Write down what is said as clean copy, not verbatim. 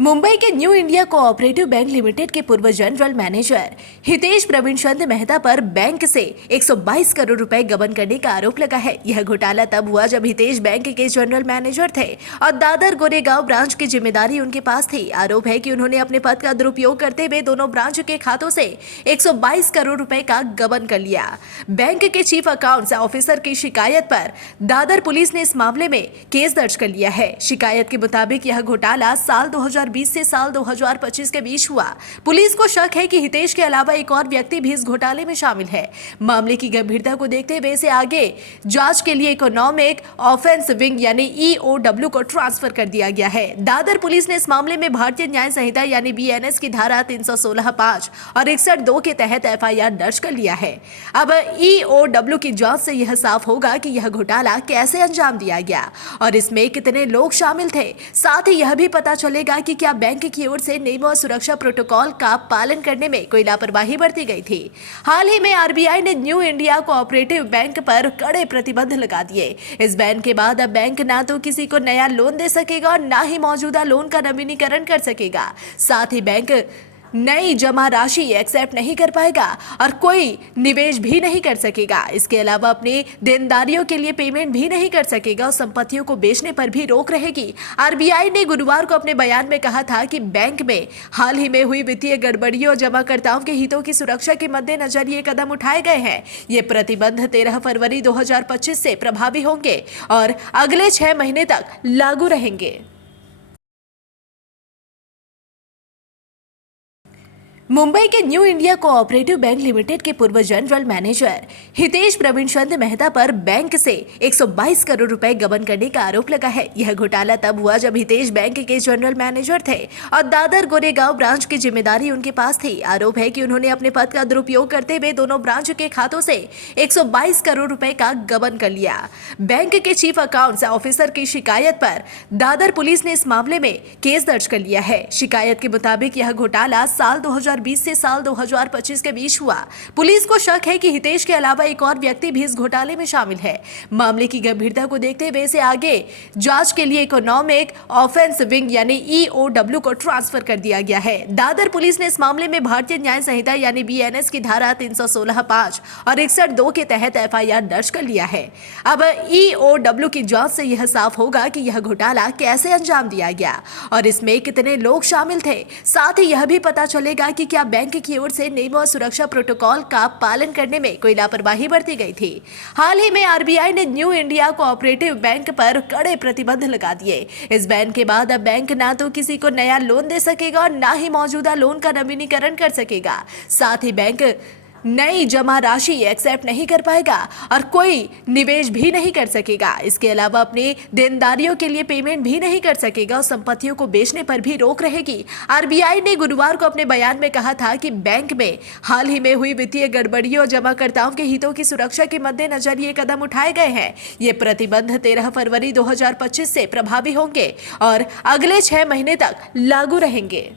मुंबई के new India cooperative bank limited के पूर्व जनरल मैनेजर हितेश प्रवीण चंद मेहता पर बैंक से 122 करोड़ रुपए गबन करने का आरोप लगा है। यह घोटाला तब हुआ जब हितेश बैंक के जनरल मैनेजर थे और दादर गोरेगांव ब्रांच की जिम्मेदारी उनके पास थी। आरोप है कि उन्होंने अपने पद का दुरुपयोग करते हुए दोनों ब्रांच के खातों से 122 करोड़ रुपए का गबन कर लिया। बैंक के चीफ अकाउंट्स ऑफिसर की शिकायत पर दादर पुलिस ने इस मामले में केस दर्ज कर लिया है। शिकायत के मुताबिक यह घोटाला साल 2020 से साल 2025 के बीच हुआ। पुलिस को शक है कि हितेश के अलावा एक और व्यक्ति भी इस घोटाले में शामिल है। मामले की गंभीरता को देखते हुए इसे आगे जांच के लिए इकोनॉमिक ऑफेंस विंग यानी ईओडब्ल्यू को ट्रांसफर कर दिया गया है। दादर पुलिस ने इस मामले में भारतीय न्याय संहिता यानी बीएनएस की धारा 316(5) और 61(2) के तहत एफआईआर दर्ज कर लिया है। अब ईओडब्ल्यू की जांच से यह साफ होगा कि यह घोटाला कैसे अंजाम दिया गया और इसमें कितने लोग शामिल थे। साथ ही यह भी पता चलेगा कि क्या बैंक की ओर से नियमों और सुरक्षा प्रोटोकॉल का पालन करने में कोई लापरवाही बरती गई थी। हाल ही में आरबीआई ने न्यू इंडिया कोऑपरेटिव बैंक पर कड़े प्रतिबंध लगा दिए। इस बैन के बाद अब बैंक ना तो किसी को नया लोन दे सकेगा और ना ही मौजूदा लोन का नवीनीकरण कर सकेगा। साथ ही बैंक नई जमा राशि एक्सेप्ट नहीं कर पाएगा और कोई निवेश भी नहीं कर सकेगा। इसके अलावा अपनी देनदारियों के लिए पेमेंट भी नहीं कर सकेगा और संपत्तियों को बेचने पर भी रोक रहेगी। आरबीआई ने गुरुवार को अपने बयान में कहा था कि बैंक में हाल ही में हुई वित्तीय गड़बड़ियों और जमाकर्ताओं के हितों की सुरक्षा के मद्देनजर ये कदम उठाए गए हैं। ये प्रतिबंध 13 फरवरी 2025 से प्रभावी होंगे और अगले 6 महीने तक लागू रहेंगे। मुंबई के new India cooperative bank limited के पूर्व जनरल मैनेजर हितेश प्रवीण चंद मेहता पर बैंक से 122 करोड़ रुपए गबन करने का आरोप लगा है। यह घोटाला तब हुआ जब हितेश बैंक के जनरल मैनेजर थे और दादर गोरेगांव ब्रांच की जिम्मेदारी उनके पास थी। आरोप है कि उन्होंने अपने पद का दुरुपयोग करते हुए दोनों ब्रांच के खातों से 122 करोड़ रुपए का गबन कर लिया। बैंक के चीफ अकाउंट्स ऑफिसर की शिकायत पर दादर पुलिस ने इस मामले में केस दर्ज कर लिया है। शिकायत के मुताबिक यह घोटाला साल 2020 से साल 2025 के बीच हुआ। पुलिस को शक है कि हितेश के अलावा एक और व्यक्ति भी इस घोटाले में शामिल है। मामले की गंभीरता को देखते हुए इसे आगे जांच के लिए इकोनॉमिक ऑफेंस विंग यानी ईओडब्ल्यू को ट्रांसफर कर दिया गया है। दादर पुलिस ने इस मामले में भारतीय न्याय संहिता यानी बीएनएस की धारा 316(5) और 61(2) के तहत एफआईआर दर्ज कर लिया है। अब ईओडब्ल्यू की जांच से यह साफ होगा कि यह घोटाला कैसे अंजाम दिया गया और इसमें कितने लोग शामिल थे। साथ ही यह भी पता चलेगा कि क्या बैंक की ओर से नियमों और सुरक्षा प्रोटोकॉल का पालन करने में कोई लापरवाही बरती गई थी। हाल ही में आरबीआई ने न्यू इंडिया कोऑपरेटिव बैंक पर कड़े प्रतिबंध लगा दिए। इस बैन के बाद अब बैंक ना तो किसी को नया लोन दे सकेगा और ना ही मौजूदा लोन का नवीनीकरण कर सकेगा। साथ ही बैंक नई जमा राशि एक्सेप्ट नहीं कर पाएगा और कोई निवेश भी नहीं कर सकेगा। इसके अलावा अपनी देनदारियों के लिए पेमेंट भी नहीं कर सकेगा और संपत्तियों को बेचने पर भी रोक रहेगी। आरबीआई ने गुरुवार को अपने बयान में कहा था कि बैंक में हाल ही में हुई वित्तीय गड़बड़ियों और जमाकर्ताओं के हितों की सुरक्षा के मद्देनजर ये कदम उठाए गए हैं। ये प्रतिबंध 13 फरवरी 2025 से प्रभावी होंगे और अगले 6 महीने तक लागू रहेंगे।